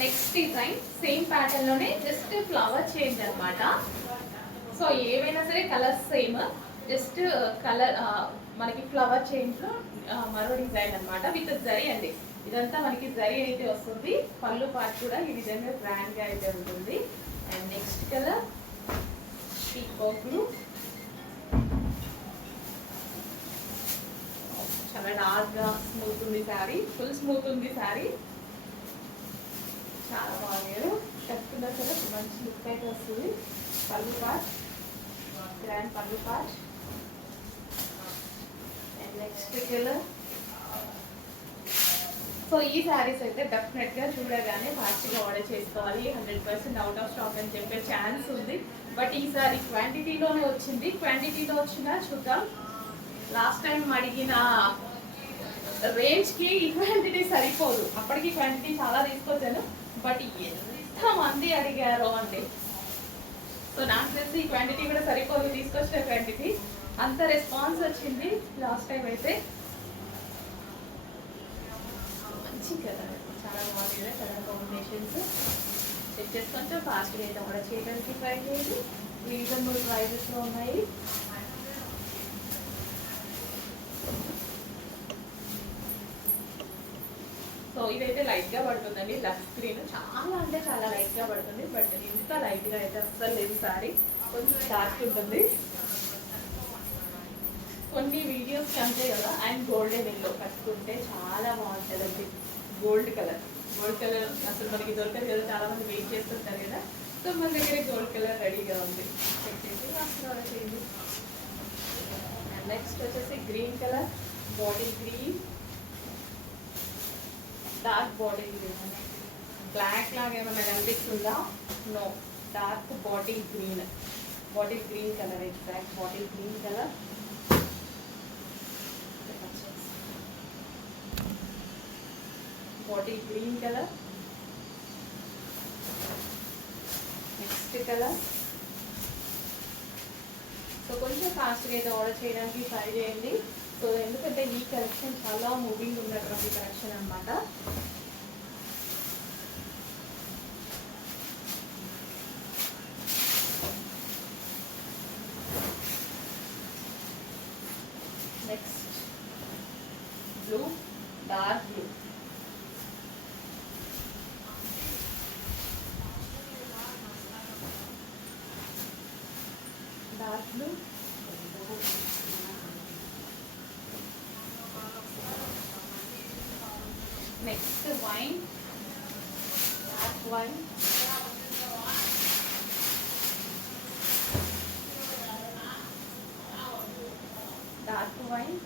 Next design same pattern లోనే just flower change అన్నమాట. So ఏవైనా సరే కలర్స్ సేమ్, జస్ట్ కలర్ మనకి ఫ్లవర్ చేంజ్ లో మరో డిజైన్ అన్నమాట విత్ జరీ అండి. ఇదంతా మనకి జరీ అయితే వస్తుంది. పళ్ళు పార్ట్ కూడా ఈ విధంగా గ్రాండ్ గా అయితే ఉంటుంది. And next colour peacock blue, చాలా డార్క్ గా స్మూత్ ఉంది శారీ, ఫుల్ స్మూత్ ఉంది శారీ, చాలా బాగుంది. కట్టుకున్నా సరే మంచి లుక్ అయితే వస్తుంది. పళ్ళు పార్ట్ గ్రాండ్ పళ్ళు part. And next colour. So ఈ శారీస్ అయితే డెఫినెట్ గా చూడగానే ఫాస్ట్గా ఆర్డర్ చేసుకోవాలి. 100% అవుట్ ఆఫ్ స్టాక్ అని చెప్పే ఛాన్స్ ఉంది. బట్ ఈసారి క్వాంటిటీలోనే వచ్చింది. క్వాంటిటీలో వచ్చినా చూద్దాం. లాస్ట్ టైం అడిగిన రేంజ్కి ఈ క్వాంటిటీ సరిపోదు. అప్పటికి క్వాంటిటీ చాలా తీసుకొచ్చాను, బట్ ఎంత మంది అడిగారో అండి. సో నాకు తెలిసి ఈ క్వాంటిటీ కూడా సరిపోదు, తీసుకొచ్చిన క్వాంటిటీ అంత రెస్పాన్స్ వచ్చింది లాస్ట్ టైం అయితే. మంచి కలర్, చాలా బాగుంది కదా కలర్ కాంబినేషన్స్. చెక్ చేసి కొంచెం ఫాస్ట్గా అయితే ఆర్డర్ చేయడానికి ట్రై చేయండి. రీజనబుల్ ప్రైజెస్లో ఉన్నాయి. సో ఇదైతే లైట్గా పడుతుందండి. లక్స్ స్క్రీన్ చాలా అంటే చాలా లైట్గా పడుతుంది, బట్ ఇంత లైట్గా అయితే అస్సలు లేదు. సారీ కొంచెం డార్క్ ఉంటుంది కొన్ని వీడియోస్ అంతే కదా. అండ్ గోల్డెన్ ఎల్లో కట్టుకుంటే చాలా బాగుంటుందండి. గోల్డ్ కలర్ అసలు మనకి దొరకదు కదా, చాలా మంది వెయిట్ చేస్తుంటారు కదా. సో మన దగ్గర గోల్డ్ కలర్ రెడీగా ఉంది. చెక్ చేసి ఆర్డర్ చేయండి. అండ్ నెక్స్ట్ వచ్చేసి green colour, body green, dark body green. Black లాగా ఏమన్నా కనిపిస్తుందా? No, dark body green colour, exact body green colour. Body green colour. Next colour. So కొంచెం ఫాస్ట్గా అయితే ఆర్డర్ చేయడానికి ట్రై చేయండి. సో ఎందుకంటే ఈ కలెక్షన్ చాలా మూవింగ్ ఉన్నటువంటి కలెక్షన్ అన్నమాట. Next blue, dark blue. Dark blue, next wine, dark wine, dark wine,